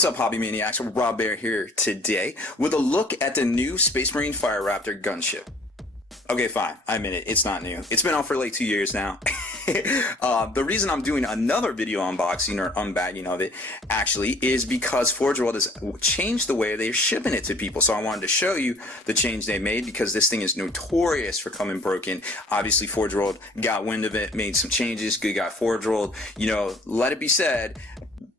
What's up, Hobby Maniacs? Rob Baer here today with a look at the new Space Marine Fire Raptor gunship. Okay, fine, I admit it, it's not new. It's been out for like 2 years now. The reason I'm doing another video unboxing or unbagging of it actually is because Forge World has changed the way they're shipping it to people. So I wanted to show you the change they made because this thing is notorious for coming broken. Obviously Forge World got wind of it, made some changes. Good guy Forge World. You know, let it be said,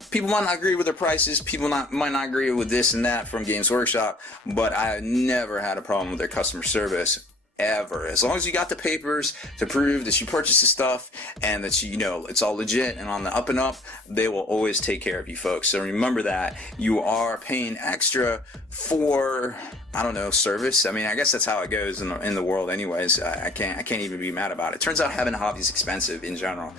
people might not agree with their prices, people might not agree with this and that from Games Workshop, but I never had a problem with their customer service. Ever. As long as you got the papers to prove that you purchased the stuff and that you know it's all legit and on the up and up, they will always take care of you folks. So remember that you are paying extra for, I don't know, service. I mean, I guess that's how it goes in the world anyways. I can't even be mad about it. Turns out having a hobby is expensive in general.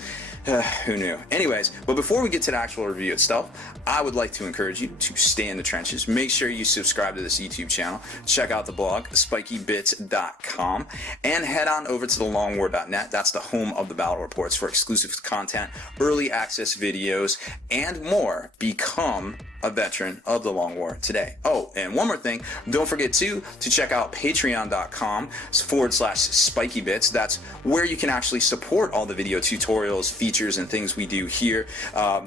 Who knew? Anyways, but before we get to the actual review itself, I would like to encourage you to stay in the trenches. Make sure you subscribe to this YouTube channel. Check out the blog, spikybits.com, and head on over to thelongwar.net. That's the home of the battle reports for exclusive content, early access videos, and more. Become a veteran of the Long War today. Oh, and one more thing, don't forget to check out patreon.com/spikybits. That's where you can actually support all the video tutorials, features, and things we do here.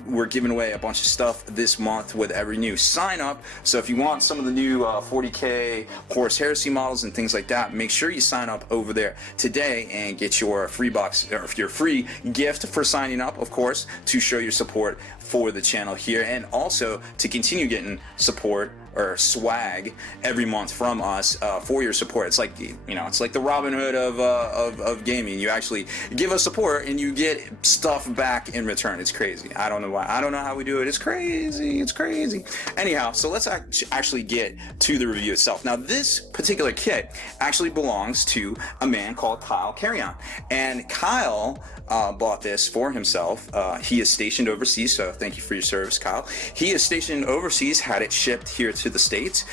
We're giving away a bunch of stuff this month with every new sign up. So if you want some of the new 40K Horus Heresy models and things like that, make sure you sign up over there today and get your free box or your free gift for signing up, of course, to show your support for the channel here, and also to continue getting support or swag every month from us for your support. It's like, you know, it's like the Robin Hood of gaming. You actually give us support and you get stuff back in return. It's crazy. I don't know why. I don't know how we do it. It's crazy. It's crazy. Anyhow, so let's actually get to the review itself. Now, this particular kit actually belongs to a man called Kyle Carrion, and Kyle bought this for himself. He is stationed overseas, so thank you for your service, Kyle. He is stationed overseas, had it shipped here to the States,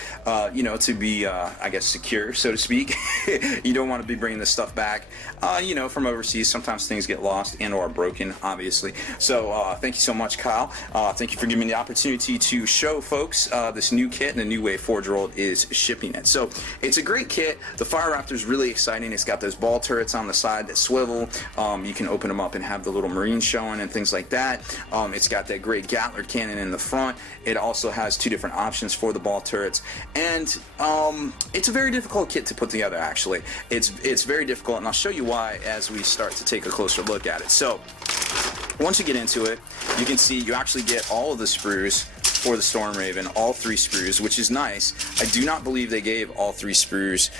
you know, to be, I guess, secure, so to speak. You don't want to be bringing this stuff back, you know, from overseas. Sometimes things get lost and or broken, obviously. So thank you so much, Kyle. Thank you for giving me the opportunity to show folks this new kit and the new way Forge World is shipping it. So it's a great kit. The Fire Raptor is really exciting. It's got those ball turrets on the side that swivel. You can open them up and have the little marine showing and things like that. It's got that great Gatler cannon in the front. It also has two different options for the ball turrets, and it's a very difficult kit to put together. Actually, it's very difficult, and I'll show you why as we start to take a closer look at it. So once you get into it, you can see you actually get all of the sprues for the Storm Raven, all 3 sprues, which is nice. I do not believe they gave all 3 sprues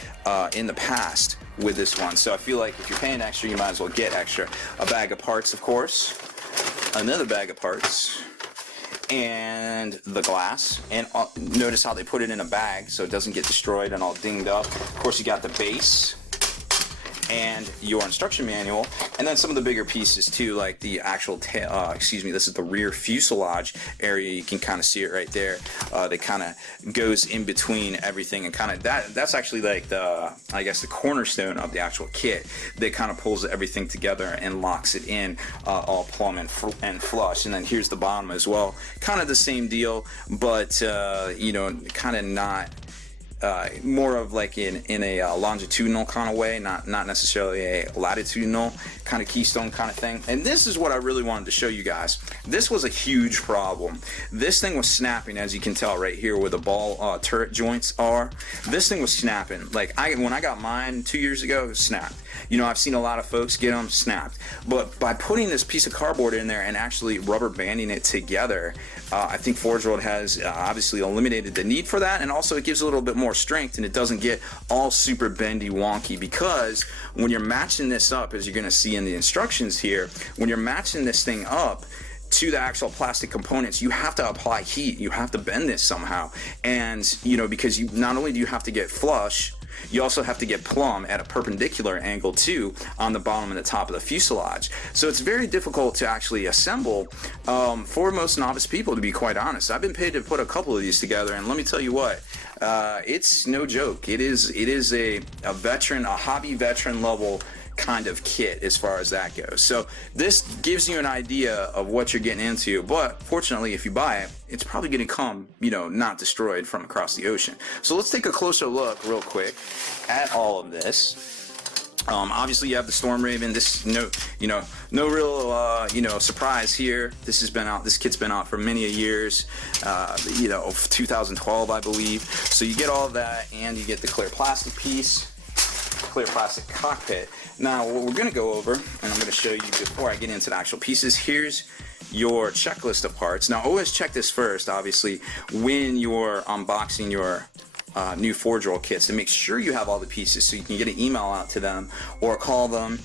in the past with this one, so I feel like if you're paying extra, you might as well get extra. A bag of parts, of course, another bag of parts, and the glass. And notice how they put it in a bag so it doesn't get destroyed and all dinged up. Of course, you got the base and your instruction manual, and then some of the bigger pieces too, like the actual excuse me, this is the rear fuselage area. You can kind of see it right there. That kind of goes in between everything, and kind of that's actually like the, I guess, the cornerstone of the actual kit that kind of pulls everything together and locks it in all plumb and flush. And then here's the bottom as well, kind of the same deal, but you know, kind of not more of like in a longitudinal kind of way, not necessarily a latitudinal kind of keystone kind of thing. And this is what I really wanted to show you guys. This was a huge problem. This thing was snapping, as you can tell right here where the ball turret joints are. This thing was snapping. Like when I got mine 2 years ago, it snapped. You know, I've seen a lot of folks get them snapped, but by putting this piece of cardboard in there and actually rubber banding it together, I think Forge World has obviously eliminated the need for that, and also it gives a little bit more strength and it doesn't get all super bendy wonky, because when you're matching this up, as you're going to see in the instructions here, when you're matching this thing up to the actual plastic components, you have to apply heat. You have to bend this somehow, and you know, because you not only do you have to get flush, you also have to get plumb at a perpendicular angle too on the bottom and the top of the fuselage. So it's very difficult to actually assemble for most novice people, to be quite honest. I've been paid to put a couple of these together, and let me tell you what, it's no joke. It is a veteran, a hobby veteran level kind of kit as far as that goes. So this gives you an idea of what you're getting into, but fortunately if you buy it, it's probably going to come, you know, not destroyed from across the ocean. So let's take a closer look real quick at all of this. Obviously you have the Storm Raven. This no real you know, surprise here. This kit's been out for many years, you know, 2012 I believe. So you get all of that, and you get the clear plastic piece, clear plastic cockpit. Now what we're going to go over, and I'm going to show you before I get into the actual pieces, here's your checklist of parts. Now always check this first, obviously, when you're unboxing your new forge roll kits, to make sure you have all the pieces, so you can get an email out to them or call them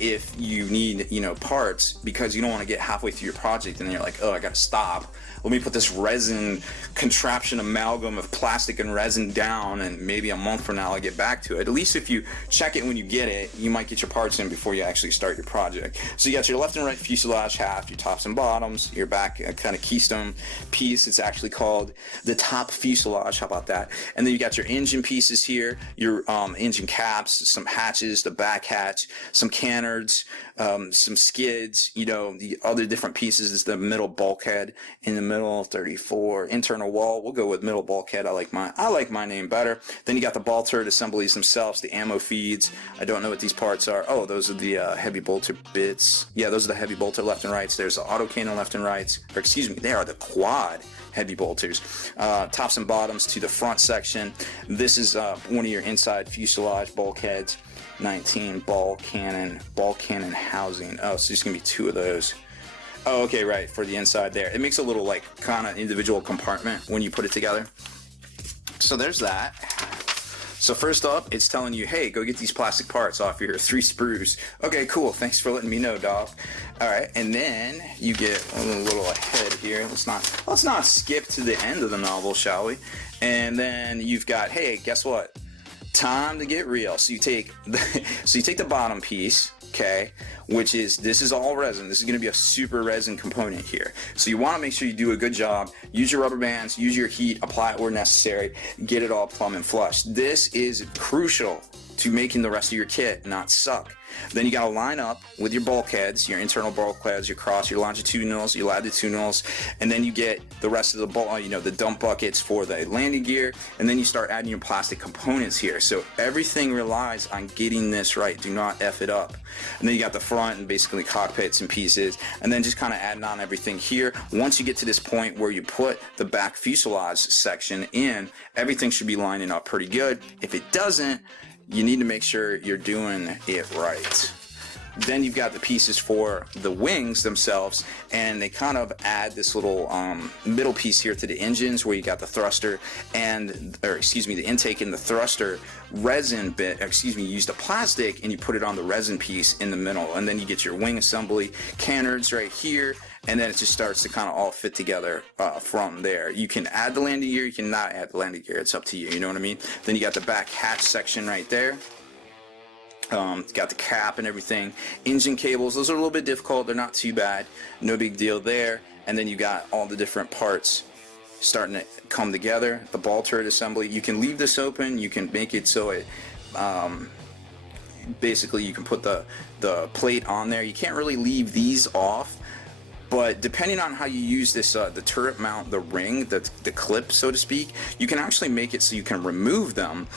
if you need, you know, parts, because you don't want to get halfway through your project and then you're like, oh, I gotta stop, let me put this resin contraption amalgam of plastic and resin down, and maybe a month from now I'll get back to it. At least if you check it when you get it, you might get your parts in before you actually start your project. So you got your left and right fuselage half, your tops and bottoms, your back kind of keystone piece. It's actually called the top fuselage, how about that? And then you got your engine pieces here, your engine caps, some hatches, the back hatch, some canards, some skids, you know, the other different pieces is the middle bulkhead in the middle, 34, internal wall. We'll go with middle bulkhead. I like my name better. Then you got the ball turret assemblies themselves, the ammo feeds. I don't know what these parts are. Oh, those are the heavy bolter bits. Yeah, those are the heavy bolter left and rights. There's the auto cannon left and rights, or excuse me, they are the quad heavy bolters. Tops and bottoms to the front section. This is one of your inside fuselage bulkheads. 19 ball cannon housing. Oh, so there's gonna be two of those. Oh, okay, right, for the inside there. It makes a little like kind of individual compartment when you put it together. So there's that. So first up, it's telling you, hey, go get these plastic parts off your 3 sprues. Okay, cool, thanks for letting me know, dog. All right, and then you get a little ahead here. Let's not skip to the end of the novel, shall we? And then you've got, hey, guess what? Time to get real. So you take the bottom piece, okay, which is, this is all resin. This is going to be a super resin component here. So you want to make sure you do a good job. Use your rubber bands, use your heat, apply it where necessary, get it all plumb and flush. This is crucial to making the rest of your kit not suck. Then you got to line up with your bulkheads, your internal bulkheads, your cross, your longitudinals, your latitudinals, and then you get the rest of the you know, the dump buckets for the landing gear, and then you start adding your plastic components here. So everything relies on getting this right. Do not F it up. And then you got the front and basically cockpits and pieces, and then just kind of adding on everything here. Once you get to this point where you put the back fuselage section in, everything should be lining up pretty good. If it doesn't, you need to make sure you're doing it right. Then you've got the pieces for the wings themselves, and they kind of add this little middle piece here to the engines, where you got the thruster and, or excuse me, the intake and the thruster resin bit, you use the plastic and you put it on the resin piece in the middle, and then you get your wing assembly canards right here, and then it just starts to kind of all fit together from there. You can add the landing gear, you can not add the landing gear, it's up to you, you know what I mean? Then you got the back hatch section right there. Got the cap and everything. Engine cables, those are a little bit difficult, they're not too bad, no big deal there. And then you got all the different parts starting to come together. The ball turret assembly, you can leave this open, you can make it so it basically you can put the plate on there. You can't really leave these off, but depending on how you use this, the turret mount, the ring, the clip, so to speak, you can actually make it so you can remove them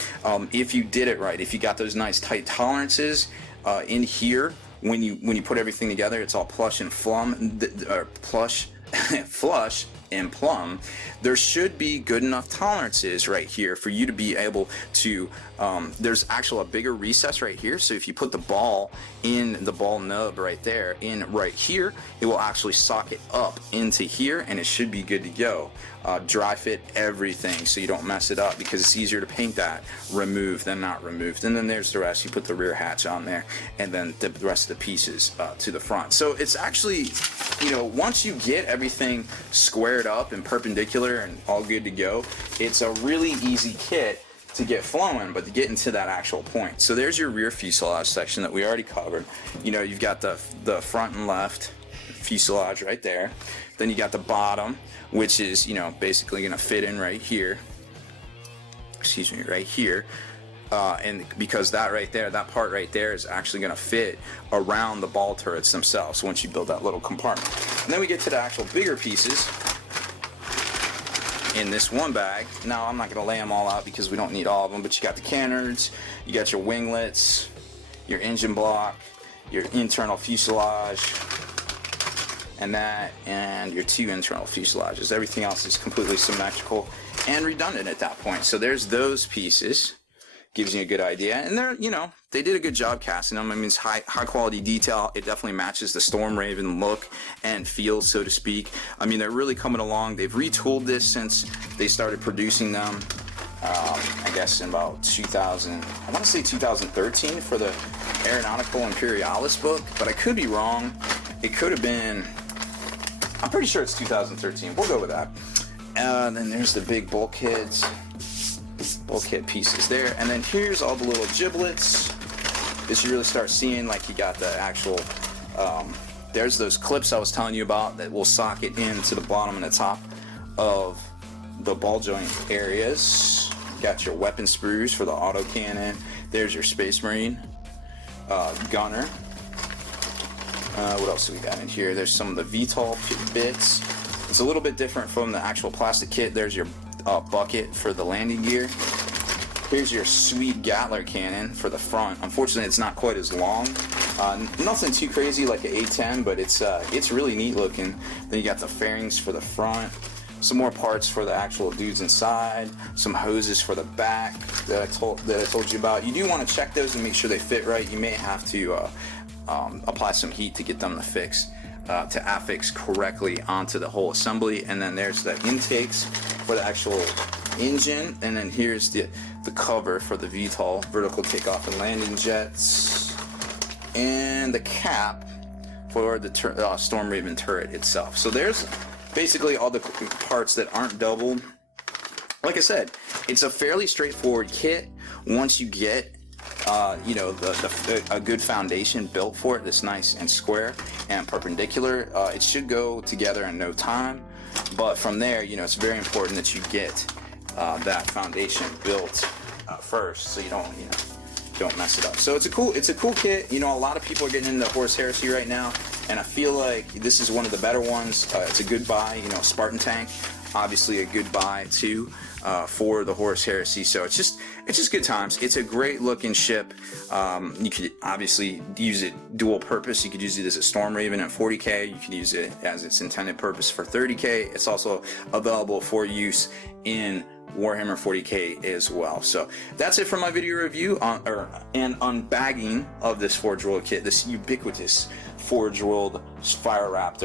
if you did it right. If you got those nice tight tolerances in here, when you put everything together, it's all plush and flush and plumb. There should be good enough tolerances right here for you to be able to, there's actually a bigger recess right here, so if you put the ball in the ball nub right there, in right here, it will actually socket up into here, and it should be good to go. Dry fit everything so you don't mess it up, because it's easier to paint that removed than not removed. And then there's the rest. You put the rear hatch on there, and then the rest of the pieces to the front. So it's actually, you know, once you get everything squared up and perpendicular and all good to go, it's a really easy kit to get flowing, but to get into that actual point. So there's your rear fuselage section that we already covered. You know, you've got the front and left fuselage right there. Then you got the bottom, which is, you know, basically gonna fit in right here. Excuse me, right here. and because that right there, that part right there is actually going to fit around the ball turrets themselves once you build that little compartment. And then we get to the actual bigger pieces in this one bag. Now I'm not going to lay them all out because we don't need all of them, but you got the cannons, you got your winglets, your engine block, your internal fuselage, and your 2 internal fuselages. Everything else is completely symmetrical and redundant at that point. So there's those pieces. Gives you a good idea, and they're, you know, they did a good job casting them. I mean, it's high quality detail. It definitely matches the Storm Raven look and feel, so to speak. I mean, they're really coming along. They've retooled this since they started producing them. I guess in about 2000, I want to say 2013 for the Aeronautical Imperialis book, but I could be wrong. It could have been. I'm pretty sure it's 2013. We'll go with that. And then there's the big bulkhead pieces there, and then here's all the little giblets. This you really start seeing, like, you got the actual there's those clips I was telling you about that will socket into the bottom and the top of the ball joint areas. You got your weapon sprues for the autocannon. There's your Space Marine gunner. What else do we got in here? There's some of the VTOL bits. It's a little bit different from the actual plastic kit. There's your bucket for the landing gear. Here's your sweet Gatler cannon for the front. Unfortunately, it's not quite as long. Nothing too crazy like an A10, but it's really neat looking. Then you got the fairings for the front. Some more parts for the actual dudes inside. Some hoses for the back that I told you about. You do want to check those and make sure they fit right. You may have to apply some heat to get them to affix correctly onto the whole assembly. And then there's the intakes for the actual engine, and then here's the cover for the VTOL, vertical takeoff and landing jets, and the cap for the Storm Raven turret itself. So there's basically all the parts that aren't doubled. Like I said, it's a fairly straightforward kit once you get you know, a good foundation built for it, that's nice and square and perpendicular. It should go together in no time, but from there, you know, it's very important that you get that foundation built first, so you don't mess it up. So it's a cool kit. You know, a lot of people are getting into Horus Heresy right now, and I feel like this is one of the better ones. It's a good buy. You know, Spartan tank, obviously a good buy too. For the Horus Heresy. So it's just good times. It's a great looking ship. You could obviously use it dual purpose. You could use it as a Storm Raven at 40k. You could use it as its intended purpose for 30k. It's also available for use in Warhammer 40k as well. So that's it for my video review and unbagging of this Forge World kit, this ubiquitous Forge World Fire Raptor